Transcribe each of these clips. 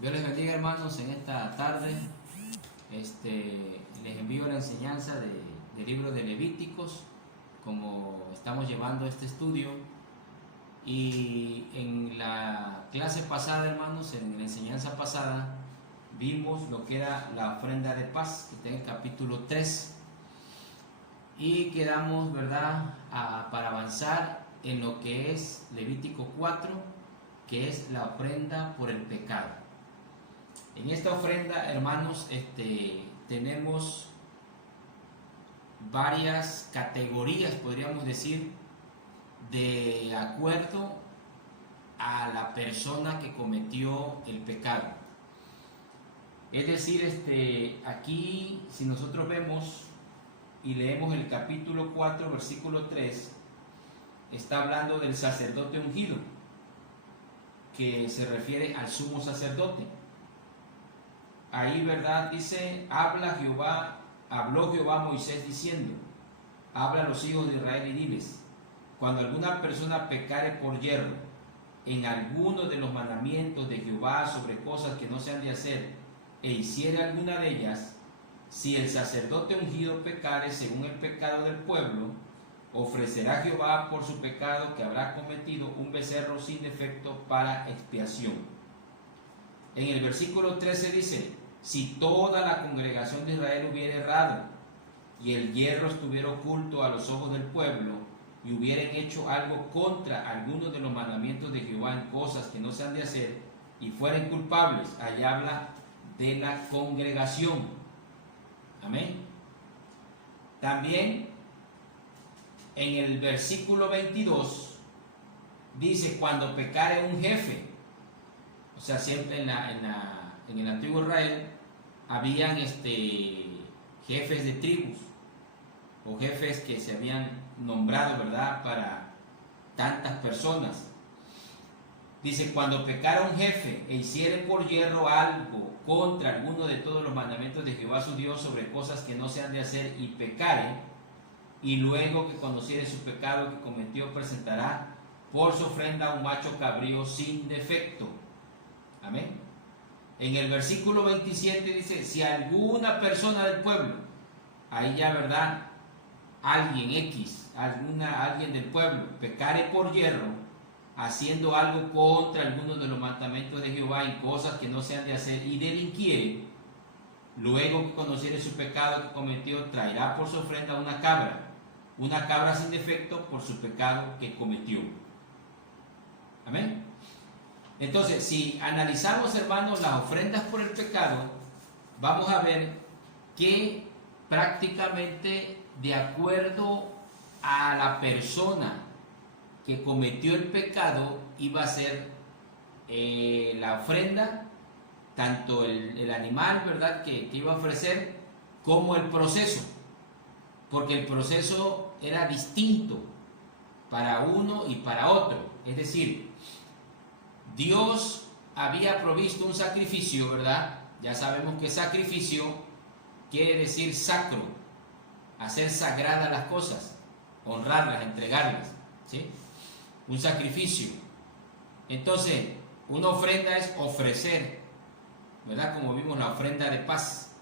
Dios les bendiga, hermanos, en esta tarde. Les envío la enseñanza del libro de Levíticos, como estamos llevando este estudio. Y en la clase pasada, hermanos, en la enseñanza pasada, vimos lo que era la ofrenda de paz, que está en el capítulo 3. Y quedamos, ¿verdad?, para avanzar en lo que es Levítico 4, que es la ofrenda por el pecado. En esta ofrenda, hermanos, tenemos varias categorías, podríamos decir, de acuerdo a la persona que cometió el pecado. Es decir, aquí, si nosotros vemos y leemos el capítulo 4, versículo 3, está hablando del sacerdote ungido, que se refiere al sumo sacerdote. Ahí, ¿verdad? Dice, habló Jehová a Moisés diciendo, habla a los hijos de Israel y diles, cuando alguna persona pecare por yerro en alguno de los mandamientos de Jehová sobre cosas que no se han de hacer, e hiciere alguna de ellas, si el sacerdote ungido pecare según el pecado del pueblo, ofrecerá Jehová por su pecado que habrá cometido un becerro sin defecto para expiación. En el versículo 13 dice, si toda la congregación de Israel hubiera errado y el yerro estuviera oculto a los ojos del pueblo y hubieran hecho algo contra algunos de los mandamientos de Jehová en cosas que no se han de hacer y fueren culpables, ahí habla de la congregación. Amén. También en el versículo 22 dice, cuando pecare un jefe, o sea, siempre en el antiguo Israel habían jefes de tribus o jefes que se habían nombrado, ¿verdad?, para tantas personas. Dice, cuando pecara un jefe e hiciere por yerro algo contra alguno de todos los mandamientos de Jehová su Dios sobre cosas que no se han de hacer y pecare, y luego que conociere su pecado que cometió, presentará por su ofrenda un macho cabrío sin defecto. Amén. En el versículo 27 dice, si alguna persona del pueblo, ahí ya, ¿verdad?, alguien alguien del pueblo, pecare por yerro, haciendo algo contra alguno de los mandamientos de Jehová y cosas que no se han de hacer, y delinquiere, luego que conociere su pecado que cometió, traerá por su ofrenda una cabra sin defecto por su pecado que cometió. Amén. Entonces, si analizamos, hermanos, las ofrendas por el pecado, vamos a ver que prácticamente de acuerdo a la persona que cometió el pecado iba a ser la ofrenda, tanto el animal, ¿verdad?, que iba a ofrecer, como el proceso, porque el proceso era distinto para uno y para otro. Es decir, Dios había provisto un sacrificio, ¿verdad? Ya sabemos que sacrificio quiere decir sacro, hacer sagradas las cosas, honrarlas, entregarlas, ¿sí? Un sacrificio. Entonces, una ofrenda es ofrecer, ¿verdad? Como vimos la ofrenda de paz.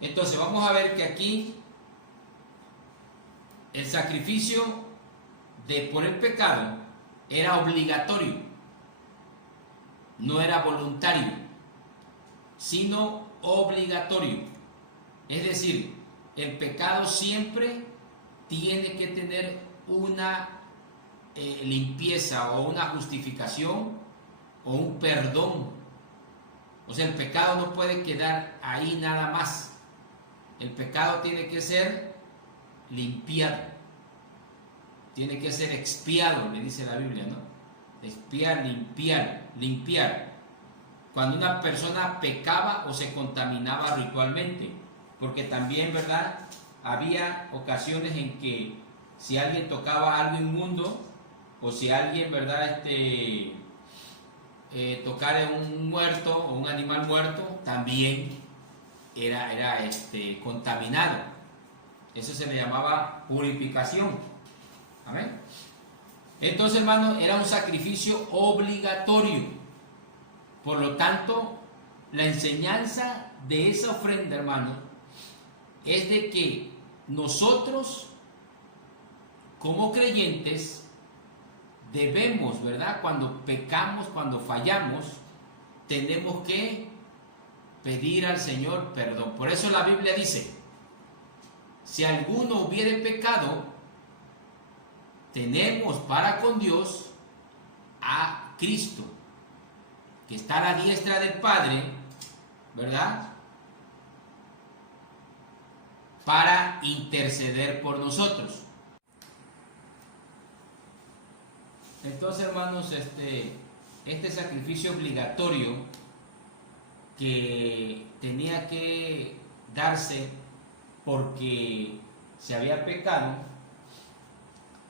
Entonces, vamos a ver que aquí el sacrificio por el pecado era obligatorio, no era voluntario, sino obligatorio. Es decir, el pecado siempre tiene que tener una limpieza o una justificación o un perdón. O sea, el pecado no puede quedar ahí nada más. El pecado tiene que ser limpiado. Tiene que ser expiado, le dice la Biblia, ¿no? Expiar, limpiar. Cuando una persona pecaba o se contaminaba ritualmente, porque también, ¿verdad?, había ocasiones en que si alguien tocaba algo inmundo, o si alguien, ¿verdad?, tocara un muerto o un animal muerto, también era contaminado. Eso se le llamaba purificación. Amén. Entonces, hermano, era un sacrificio obligatorio. Por lo tanto, la enseñanza de esa ofrenda, hermano, es de que nosotros, como creyentes, debemos, ¿verdad? Cuando pecamos, cuando fallamos, tenemos que pedir al Señor perdón. Por eso la Biblia dice, si alguno hubiere pecado, tenemos para con Dios a Cristo, que está a la diestra del Padre, ¿verdad? Para interceder por nosotros. Entonces, hermanos, este sacrificio obligatorio que tenía que darse porque se había pecado,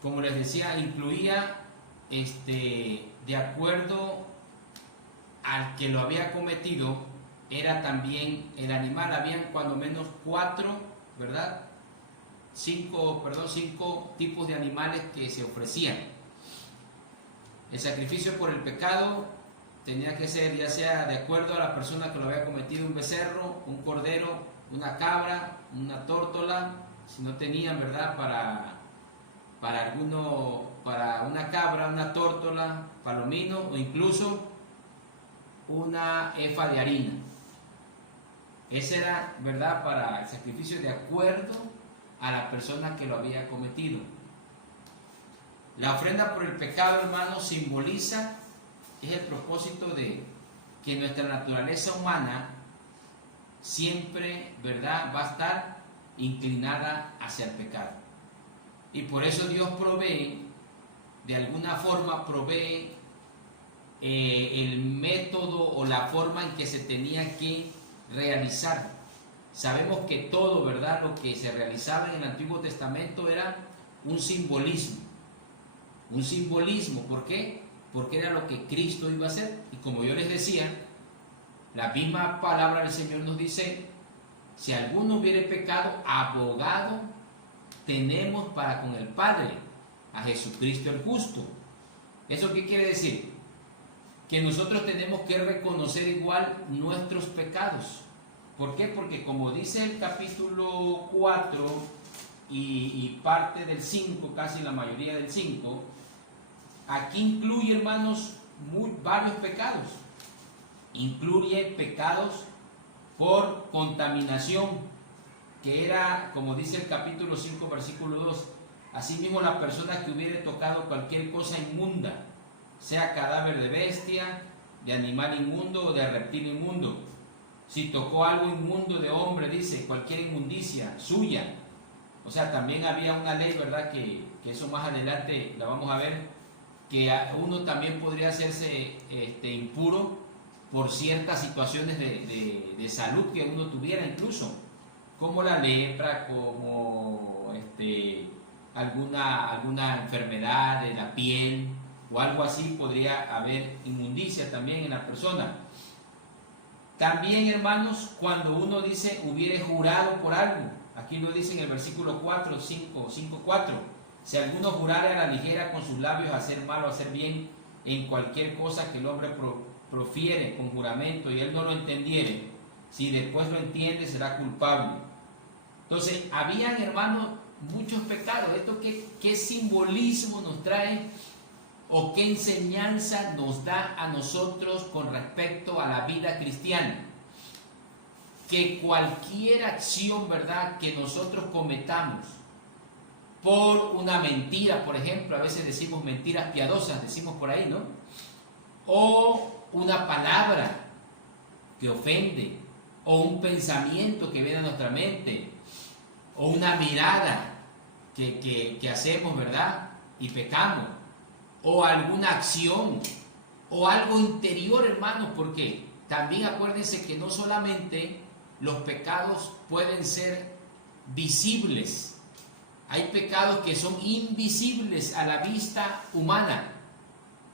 como les decía, incluía de acuerdo al que lo había cometido, era también el animal. Habían cuando menos 4, ¿verdad? 5 tipos de animales que se ofrecían. El sacrificio por el pecado tenía que ser ya sea de acuerdo a la persona que lo había cometido, un becerro, un cordero, una cabra, una tórtola. Si no tenían, ¿verdad? Para una cabra, una tórtola, palomino, o incluso una efa de harina. Ese era, ¿verdad?, para el sacrificio de acuerdo a la persona que lo había cometido. La ofrenda por el pecado, hermano, simboliza, es el propósito de que nuestra naturaleza humana siempre, ¿verdad?, va a estar inclinada hacia el pecado. Y por eso Dios provee, de alguna forma provee el método o la forma en que se tenía que realizar. Sabemos que todo, ¿verdad?, lo que se realizaba en el Antiguo Testamento era un simbolismo. Un simbolismo, ¿por qué? Porque era lo que Cristo iba a hacer. Y como yo les decía, la misma palabra del Señor nos dice, si alguno hubiere pecado, abogado tenemos para con el Padre, a Jesucristo el justo. ¿Eso qué quiere decir? Que nosotros tenemos que reconocer igual nuestros pecados. ¿Por qué? Porque como dice el capítulo 4 y parte del 5, casi la mayoría del 5, aquí incluye, hermanos, varios pecados. Incluye pecados por contaminación, que era, como dice el capítulo 5, versículo 2, asimismo la persona que hubiere tocado cualquier cosa inmunda, sea cadáver de bestia, de animal inmundo o de reptil inmundo. Si tocó algo inmundo de hombre, dice, cualquier inmundicia suya. O sea, también había una ley, ¿verdad?, que eso más adelante la vamos a ver, que uno también podría hacerse impuro por ciertas situaciones de salud que uno tuviera, incluso como la lepra, como alguna enfermedad de la piel o algo así. Podría haber inmundicia también en la persona. También, hermanos, cuando uno dice hubiere jurado por algo, aquí lo dice en el versículo 5:4, si alguno jurare a la ligera con sus labios hacer mal o hacer bien en cualquier cosa que el hombre profiere con juramento y él no lo entendiere, si después lo entiende será culpable. Entonces, habían, hermanos, muchos pecados. ¿Esto qué simbolismo nos trae o qué enseñanza nos da a nosotros con respecto a la vida cristiana? Que cualquier acción, ¿verdad?, que nosotros cometamos por una mentira, por ejemplo, a veces decimos mentiras piadosas, decimos por ahí, ¿no? O una palabra que ofende, o un pensamiento que viene a nuestra mente, o una mirada que hacemos, ¿verdad?, y pecamos, o alguna acción, o algo interior, hermanos, porque también acuérdense que no solamente los pecados pueden ser visibles, hay pecados que son invisibles a la vista humana.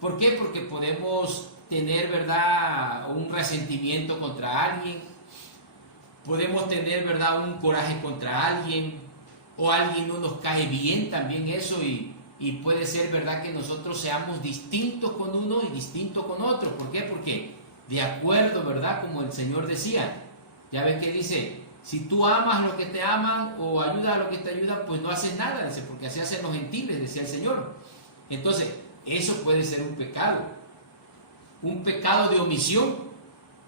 ¿Por qué? Porque podemos tener, ¿verdad?, un resentimiento contra alguien, podemos tener, ¿verdad?, un coraje contra alguien, o alguien no nos cae bien, también eso, y puede ser, ¿verdad?, que nosotros seamos distintos con uno y distintos con otro. ¿Por qué? Porque de acuerdo, ¿verdad? Como el Señor decía. Ya ves que dice, si tú amas a los que te aman o ayudas a los que te ayudan, pues no haces nada, dice, porque así hacen los gentiles, decía el Señor. Entonces, eso puede ser un pecado de omisión.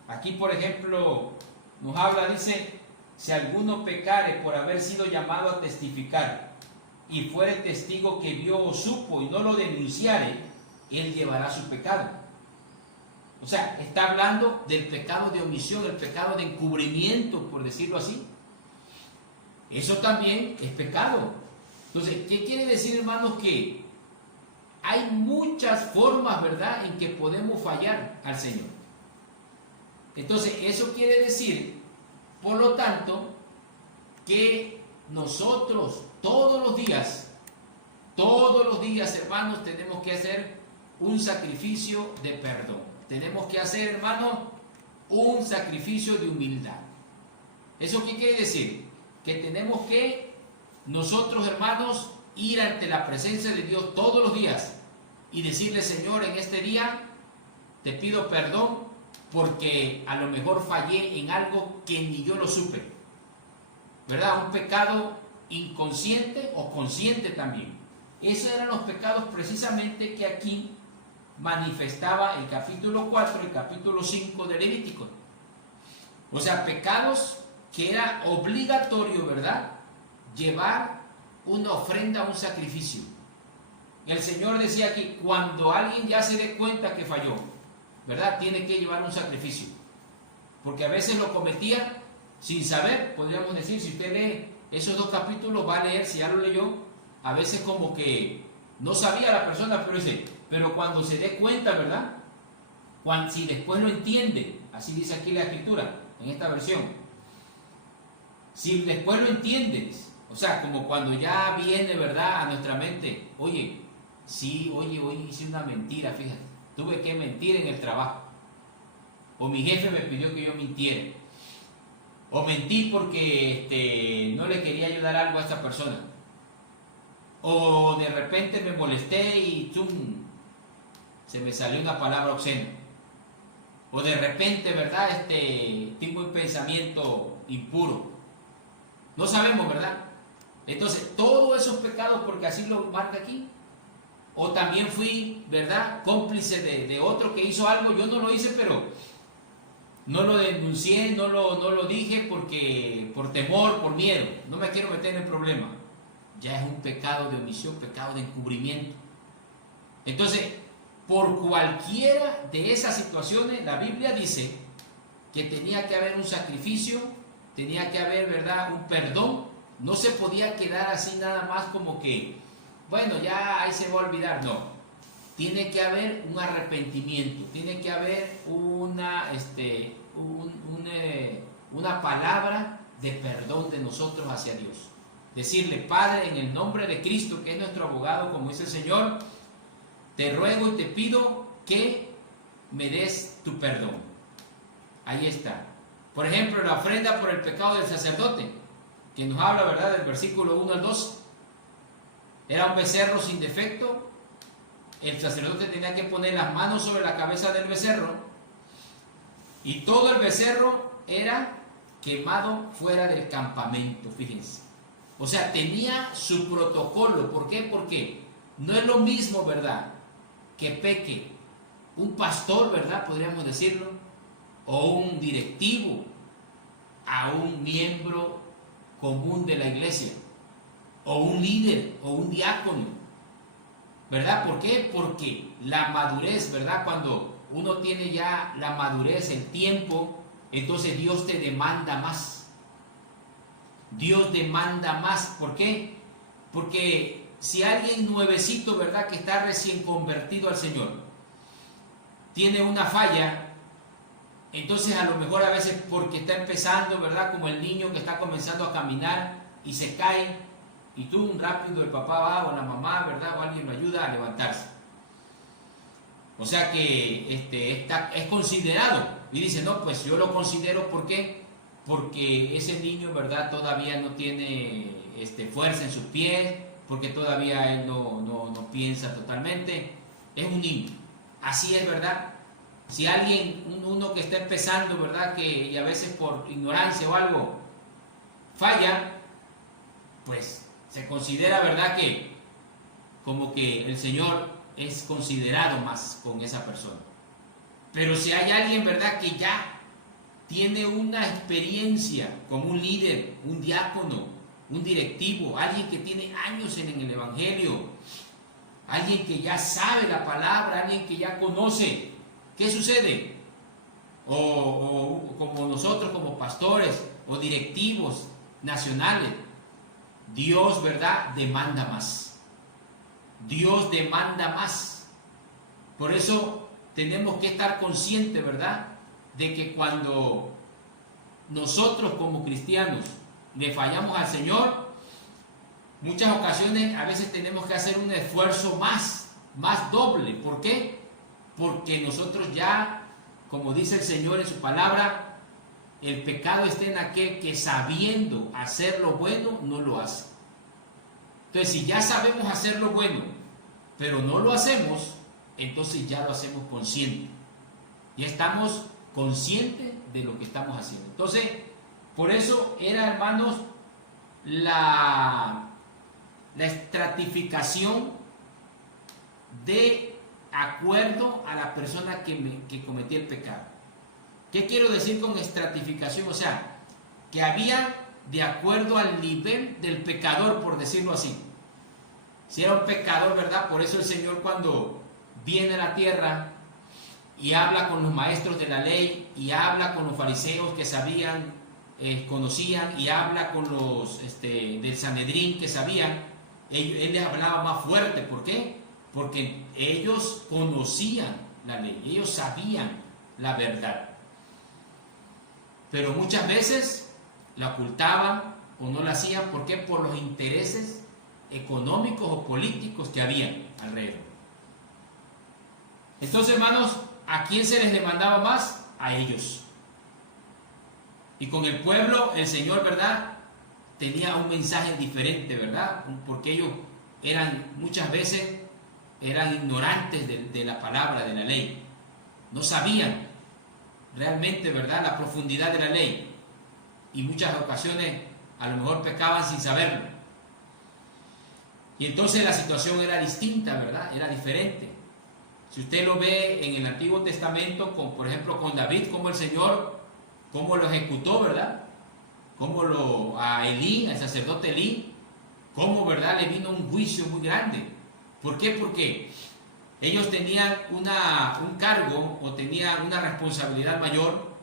Aquí, por ejemplo, nos habla, dice, si alguno pecare por haber sido llamado a testificar y fuere testigo que vio o supo y no lo denunciare, él llevará su pecado. O sea, está hablando del pecado de omisión, el pecado de encubrimiento, por decirlo así. Eso también es pecado. Entonces, ¿qué quiere decir, hermanos? Que hay muchas formas, ¿verdad?, en que podemos fallar al Señor. Entonces, eso quiere decir, por lo tanto, que nosotros todos los días, hermanos, tenemos que hacer un sacrificio de perdón. Tenemos que hacer, hermanos, un sacrificio de humildad. ¿Eso qué quiere decir? Que tenemos que nosotros, hermanos, ir ante la presencia de Dios todos los días y decirle, Señor, en este día te pido perdón porque a lo mejor fallé en algo que ni yo lo supe, ¿verdad? Un pecado inconsciente o consciente también. Esos eran los pecados precisamente que aquí manifestaba el capítulo 4 y el capítulo 5 de Levítico. O sea, pecados que era obligatorio, ¿verdad?, llevar una ofrenda, un sacrificio. El Señor decía aquí, cuando alguien ya se dé cuenta que falló, ¿verdad?, tiene que llevar un sacrificio. Porque a veces lo cometía sin saber, podríamos decir. Si usted lee esos 2 capítulos, va a leer, si ya lo leyó, a veces como que no sabía la persona, pero cuando se dé cuenta, ¿verdad?, si después lo entiende, así dice aquí la Escritura, en esta versión, si después lo entiendes, o sea, como cuando ya viene, ¿verdad?, a nuestra mente, oye, hoy hice una mentira, fíjate, tuve que mentir en el trabajo, o mi jefe me pidió que yo mintiera, o mentí porque no le quería ayudar algo a esta persona, o de repente me molesté y se me salió una palabra obscena, o de repente, ¿verdad?, tengo un pensamiento impuro. No sabemos, ¿verdad? Entonces, todos esos pecados, porque así lo marca aquí. O también fui, ¿verdad?, cómplice de otro que hizo algo, yo no lo hice, pero no lo denuncié, no lo dije porque por temor, por miedo, no me quiero meter en el problema. Ya es un pecado de omisión, pecado de encubrimiento. Entonces, por cualquiera de esas situaciones, la Biblia dice que tenía que haber un sacrificio, tenía que haber, ¿verdad?, un perdón. No se podía quedar así nada más como que, bueno, ya ahí se va a olvidar. No, tiene que haber un arrepentimiento, tiene que haber una palabra de perdón de nosotros hacia Dios. Decirle, Padre, en el nombre de Cristo, que es nuestro abogado, como dice el Señor, te ruego y te pido que me des tu perdón. Ahí está. Por ejemplo, la ofrenda por el pecado del sacerdote, que nos habla, ¿verdad?, del versículo 1 al 2. Era un becerro sin defecto. El sacerdote tenía que poner las manos sobre la cabeza del becerro y todo el becerro era quemado fuera del campamento, fíjense. O sea, tenía su protocolo. ¿Por qué? Porque no es lo mismo, ¿verdad?, que peque un pastor, ¿verdad?, podríamos decirlo, o un directivo, a un miembro común de la iglesia, o un líder, o un diácono, ¿verdad? ¿Por qué? Porque la madurez, ¿verdad?, cuando uno tiene ya la madurez, el tiempo, entonces Dios te demanda más. Dios demanda más. ¿Por qué? Porque si alguien nuevecito, ¿verdad?, que está recién convertido al Señor, tiene una falla, entonces a lo mejor a veces porque está empezando, ¿verdad?, como el niño que está comenzando a caminar y se cae, y tú rápido el papá va o la mamá, ¿verdad?, o alguien lo ayuda a levantarse. O sea que es considerado. Y dice, no, pues yo lo considero, ¿por qué? Porque ese niño, ¿verdad?, todavía no tiene fuerza en sus pies, porque todavía él no piensa totalmente. Es un niño. Así es, ¿verdad? Si alguien, uno que está empezando, ¿verdad? Y a veces por ignorancia o algo falla, pues se considera, ¿verdad? Que como que el Señor es considerado más con esa persona. Pero si hay alguien, ¿verdad? Que ya tiene una experiencia como un líder, un diácono, un directivo, alguien que tiene años en el Evangelio, alguien que ya sabe la palabra, alguien que ya conoce, ¿qué sucede? O como nosotros, como pastores o directivos nacionales, Dios, ¿verdad? Demanda más. Dios demanda más. Por eso tenemos que estar conscientes, ¿verdad? De que cuando nosotros como cristianos le fallamos al Señor, muchas ocasiones a veces tenemos que hacer un esfuerzo más doble. ¿Por qué? Porque nosotros ya, como dice el Señor en su palabra, el pecado está en aquel que sabiendo hacer lo bueno no lo hace. Entonces, si ya sabemos hacer lo bueno, pero no lo hacemos, entonces ya lo hacemos consciente. Ya estamos conscientes de lo que estamos haciendo. Entonces, por eso era, hermanos, la estratificación de acuerdo a la persona que cometía el pecado. ¿Qué quiero decir con estratificación? O sea, que había de acuerdo al nivel del pecador, por decirlo así. Si era un pecador, ¿verdad? Por eso el Señor, cuando viene a la tierra y habla con los maestros de la ley, y habla con los fariseos que sabían, conocían, y habla con los del Sanedrín que sabían, él les hablaba más fuerte. ¿Por qué? Porque ellos conocían la ley, ellos sabían la verdad. Pero muchas veces la ocultaban o no la hacían. ¿Por qué? Por los intereses económicos o políticos que habían alrededor. Entonces, hermanos, ¿a quién se les demandaba más? A ellos. Y con el pueblo, el Señor, ¿verdad?, tenía un mensaje diferente, ¿verdad? Porque ellos muchas veces eran ignorantes de la palabra, de la ley. No sabían realmente, ¿verdad?, la profundidad de la ley. Y muchas ocasiones a lo mejor pecaban sin saberlo. Y entonces la situación era distinta, ¿verdad? Era diferente. Si usted lo ve en el Antiguo Testamento, por ejemplo con David, como el Señor, cómo lo ejecutó, ¿verdad? A Elí, al sacerdote Elí, cómo, ¿verdad?, le vino un juicio muy grande. ¿Por qué? Porque ellos tenían un cargo o tenían una responsabilidad mayor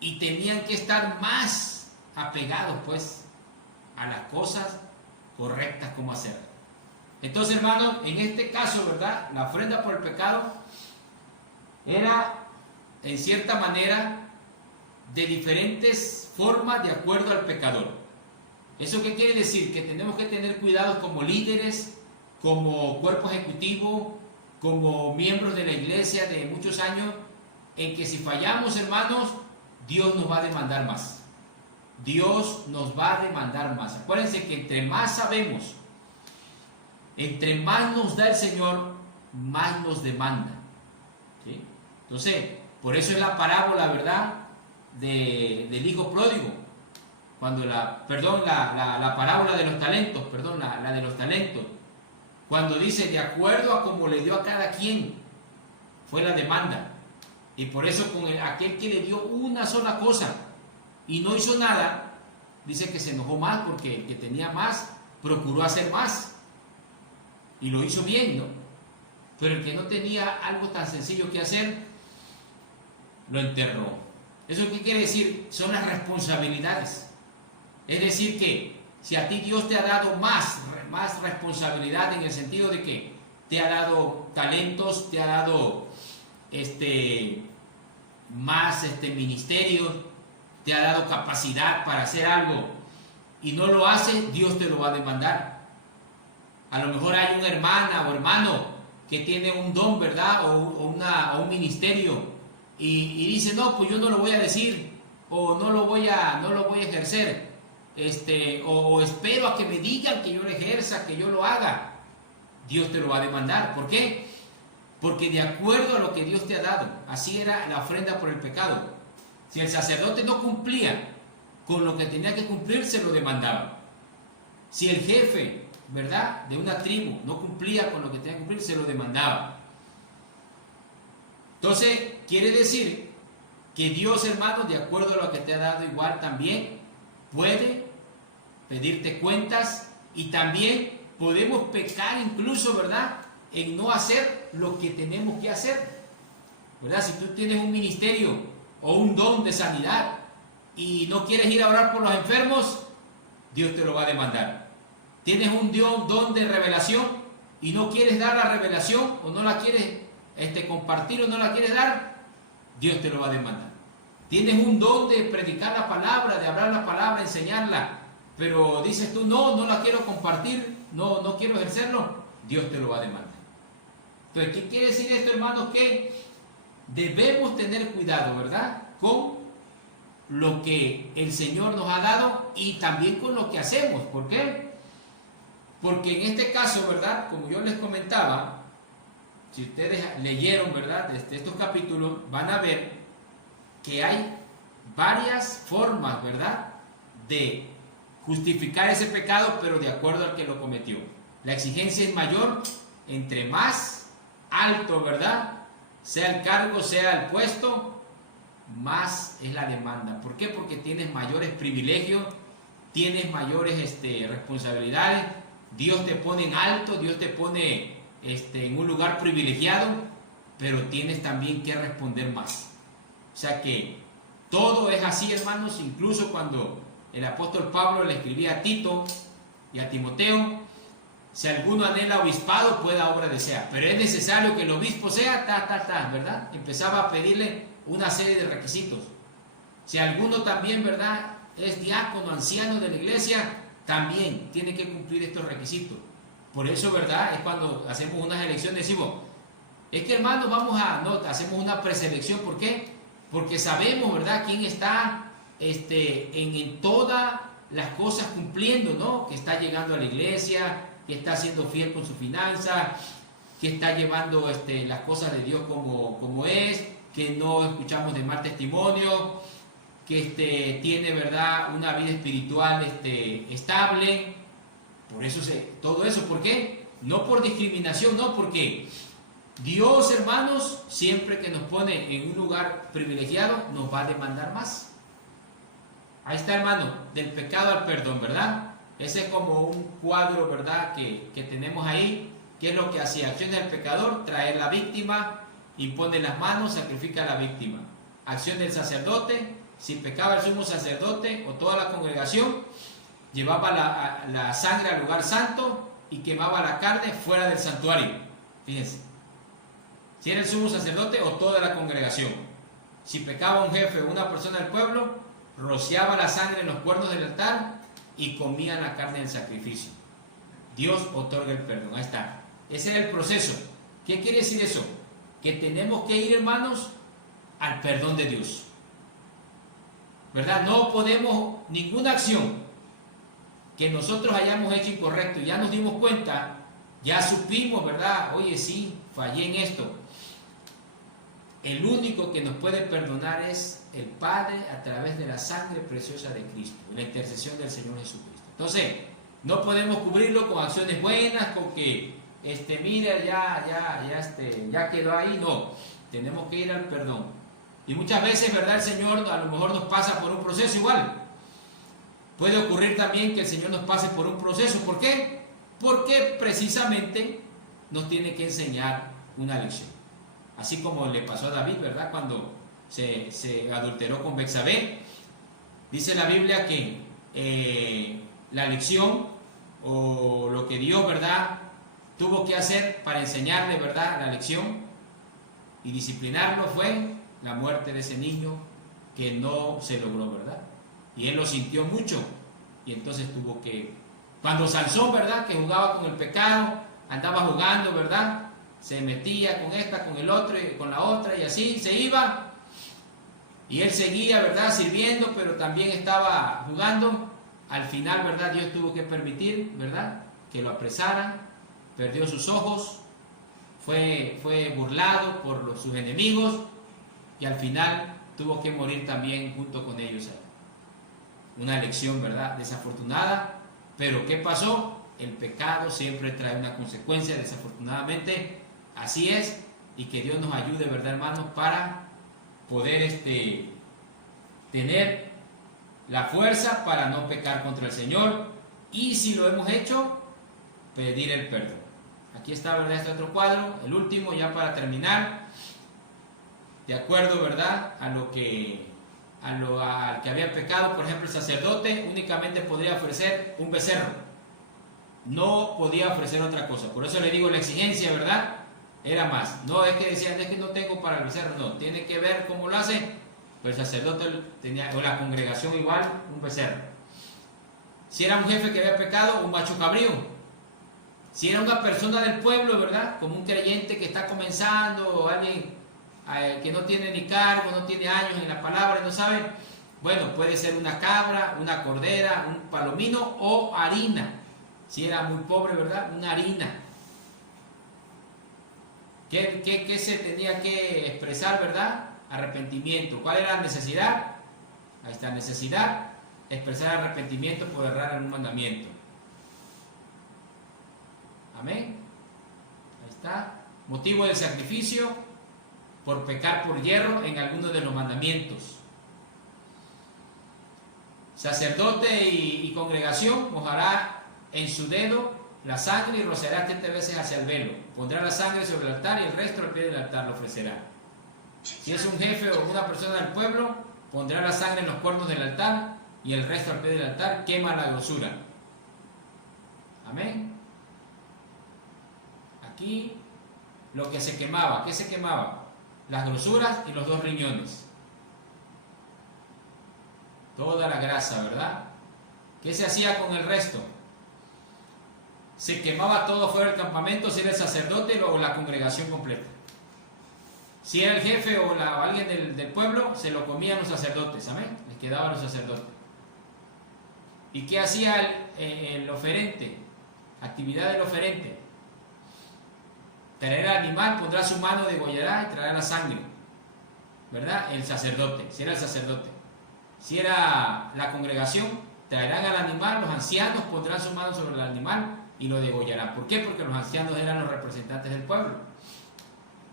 y tenían que estar más apegados, pues, a las cosas correctas como hacer. Entonces, hermanos, en este caso, ¿verdad?, la ofrenda por el pecado era, en cierta manera, de diferentes formas de acuerdo al pecador. ¿Eso qué quiere decir? Que tenemos que tener cuidado como líderes, como cuerpo ejecutivo, como miembros de la iglesia de muchos años, en que si fallamos, hermanos, Dios nos va a demandar más. Dios nos va a demandar más. Acuérdense que entre más sabemos, entre más nos da el Señor, más nos demanda. ¿Sí? Entonces, por eso es la parábola, ¿verdad?, del hijo pródigo. Cuando la parábola de los talentos, la de los talentos. Cuando dice, de acuerdo a como le dio a cada quien, fue la demanda. Y por eso con aquel que le dio una sola cosa y no hizo nada, dice que se enojó más, porque el que tenía más procuró hacer más y lo hizo bien, ¿no? Pero el que no tenía algo tan sencillo que hacer, lo enterró. ¿Eso qué quiere decir? Son las responsabilidades. Es decir, que si a ti Dios te ha dado más responsabilidad, en el sentido de que te ha dado talentos, te ha dado más ministerios, te ha dado capacidad para hacer algo y no lo hace, Dios te lo va a demandar. A lo mejor hay una hermana o hermano que tiene un don, ¿verdad?, o un ministerio, y dice, no, pues yo no lo voy a decir, o no lo voy a ejercer, o espero a que me digan que yo lo ejerza, que yo lo haga. Dios te lo va a demandar. ¿Por qué? porque de acuerdo a lo que Dios te ha dado, así era la ofrenda por el pecado. Si el sacerdote no cumplía con lo que tenía que cumplir, se lo demandaba. Si el jefe, ¿verdad?, de una tribu no cumplía con lo que tenía que cumplir, se lo demandaba. Entonces, quiere decir que Dios, hermano, de acuerdo a lo que te ha dado, igual también puede pedirte cuentas, y también podemos pecar incluso, ¿verdad?, en no hacer lo que tenemos que hacer, ¿verdad? Si tú tienes un ministerio o un don de sanidad y no quieres ir a orar por los enfermos, Dios te lo va a demandar. Tienes un don de revelación y no quieres dar la revelación, o no la quieres compartir, o no la quieres dar, Dios te lo va a demandar. Tienes un don de predicar la palabra, de hablar la palabra, enseñarla, pero dices tú, no la quiero compartir, no quiero ejercerlo, Dios te lo va a demandar. Entonces, ¿qué quiere decir esto, hermanos? Que debemos tener cuidado, ¿verdad?, con lo que el Señor nos ha dado y también con lo que hacemos. ¿Por qué? Porque en este caso, ¿verdad?, como yo les comentaba, si ustedes leyeron, ¿verdad?, estos capítulos, van a ver que hay varias formas, ¿verdad?, de justificar ese pecado, pero de acuerdo al que lo cometió. La exigencia es mayor, entre más alto, ¿verdad?, sea el cargo, sea el puesto, más es la demanda. ¿Por qué? Porque tienes mayores privilegios, tienes mayores responsabilidades, Dios te pone en alto, Dios te pone en un lugar privilegiado, pero tienes también que responder más. O sea que todo es así, hermanos. Incluso cuando el apóstol Pablo le escribía a Tito y a Timoteo: si alguno anhela obispado, pueda obra desea, pero es necesario que el obispo sea ¿verdad? Empezaba a pedirle una serie de requisitos. Si alguno también, ¿verdad?, es diácono, anciano de la iglesia, también tiene que cumplir estos requisitos. Por eso, ¿verdad?, es cuando hacemos unas elecciones, decimos, es que, hermanos, hacemos una preselección. ¿Por qué? Porque sabemos, ¿verdad?, quién está en todas las cosas cumpliendo, ¿no?, que está llegando a la iglesia, que está siendo fiel con su finanza, que está llevando las cosas de Dios como es, que no escuchamos de mal testimonio, que tiene, ¿verdad?, una vida espiritual estable. Por eso todo eso, ¿por qué? No por discriminación, no, porque Dios, hermanos, siempre que nos pone en un lugar privilegiado, nos va a demandar más. Ahí está, hermano, del pecado al perdón, ¿verdad? Ese es como un cuadro, ¿verdad?, que tenemos ahí. ¿Qué es lo que hacía? Acciones del pecador: traer la víctima, impone las manos, sacrifica a la víctima. Acción del sacerdote: si pecaba el sumo sacerdote o toda la congregación, llevaba la sangre al lugar santo y quemaba la carne fuera del santuario. Fíjense, si era el sumo sacerdote o toda la congregación. Si pecaba un jefe o una persona del pueblo, rociaba la sangre en los cuernos del altar y comían la carne del sacrificio. Dios otorga el perdón. Ahí está. Ese era el proceso. ¿Qué quiere decir eso? Que tenemos que ir, hermanos, al perdón de Dios, ¿verdad? No podemos, ninguna acción que nosotros hayamos hecho incorrecto, ya nos dimos cuenta, ya supimos, ¿verdad? Oye, sí, fallé en esto. El único que nos puede perdonar es el Padre, a través de la sangre preciosa de Cristo, la intercesión del Señor Jesucristo. Entonces, no podemos cubrirlo con acciones buenas, con que, mira, ya quedó ahí. No, tenemos que ir al perdón. Y muchas veces, ¿verdad?, el Señor a lo mejor nos pasa por un proceso igual. Puede ocurrir también que el Señor nos pase por un proceso. ¿Por qué? Porque precisamente nos tiene que enseñar una lección. Así como le pasó a David, ¿verdad?, cuando se adulteró con Betsabé. Dice la Biblia que la lección, o lo que Dios, ¿verdad?, tuvo que hacer para enseñarle, ¿verdad?, la lección y disciplinarlo, fue la muerte de ese niño, que no se logró, ¿verdad? Y él lo sintió mucho, y entonces tuvo que, cuando Sansón, ¿verdad?, que jugaba con el pecado, andaba jugando, ¿verdad?, se metía con esta, con el otro y con la otra, y así se iba, y él seguía, ¿verdad?, sirviendo, pero también estaba jugando. Al final, ¿verdad?, Dios tuvo que permitir, ¿verdad?, que lo apresaran, perdió sus ojos, fue burlado por sus enemigos y al final tuvo que morir también junto con ellos. Una elección, ¿verdad?, desafortunada, pero ¿qué pasó? El pecado siempre trae una consecuencia, desafortunadamente, así es, y que Dios nos ayude, ¿verdad, hermanos?, para poder tener la fuerza para no pecar contra el Señor, y si lo hemos hecho, pedir el perdón. Aquí está, ¿verdad?, este otro cuadro, el último, ya para terminar, de acuerdo, ¿verdad?, al que había pecado. Por ejemplo, el sacerdote únicamente podría ofrecer un becerro, no podía ofrecer otra cosa. Por eso le digo, la exigencia, ¿verdad?, era más. No es que decían, es que no tengo para el becerro, no, tiene que ver cómo lo hace. Pues el sacerdote tenía, o la congregación igual, un becerro. Si era un jefe que había pecado, un macho cabrío. Si era una persona del pueblo, ¿verdad?, como un creyente que está comenzando, o alguien que no tiene ni cargo, no tiene años en la palabra, no sabe, bueno, puede ser una cabra, una cordera, un palomino o harina. Si era muy pobre, ¿verdad?, una harina. ¿Qué se tenía que expresar, verdad? Arrepentimiento. ¿Cuál era la necesidad? Ahí está, necesidad, expresar arrepentimiento por errar en un mandamiento. Amén. Ahí está. Motivo del sacrificio, por pecar por hierro en alguno de los mandamientos. Sacerdote y congregación mojará en su dedo la sangre y rociará 7 veces hacia el velo. Pondrá la sangre sobre el altar y el resto al pie del altar lo ofrecerá. Si es un jefe o una persona del pueblo, pondrá la sangre en los cuernos del altar y el resto al pie del altar, quema la grosura. Amén. Aquí lo que se quemaba, ¿qué se quemaba? Las grosuras y los 2 riñones. Toda la grasa, ¿verdad? ¿Qué se hacía con el resto? Se quemaba todo fuera del campamento, si era el sacerdote o la congregación completa. Si era el jefe o alguien del pueblo, se lo comían los sacerdotes, amén, les quedaba a los sacerdotes. ¿Y qué hacía el oferente? Actividad del oferente. Traerá el animal, pondrá su mano, degollará y traerá la sangre, ¿verdad? El sacerdote, si era el sacerdote. Si era la congregación, traerán al animal, los ancianos pondrán su mano sobre el animal y lo degollarán. ¿Por qué? Porque los ancianos eran los representantes del pueblo.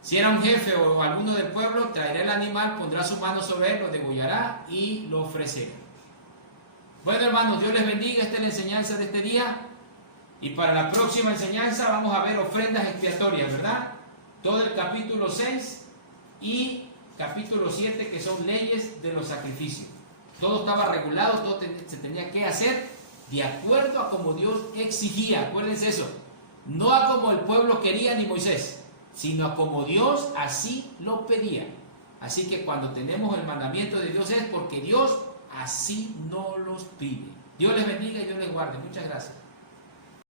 Si era un jefe o alguno del pueblo, traerá el animal, pondrá su mano sobre él, lo degollará y lo ofrecerá. Bueno, hermanos, Dios les bendiga. Esta es la enseñanza de este día. Y para la próxima enseñanza vamos a ver ofrendas expiatorias, ¿verdad? Todo el capítulo 6 y capítulo 7, que son leyes de los sacrificios. Todo estaba regulado, todo se tenía que hacer de acuerdo a como Dios exigía. Acuérdense eso. No a como el pueblo quería ni Moisés, sino a como Dios así lo pedía. Así que cuando tenemos el mandamiento de Dios es porque Dios así nos los pide. Dios les bendiga y Dios les guarde. Muchas gracias.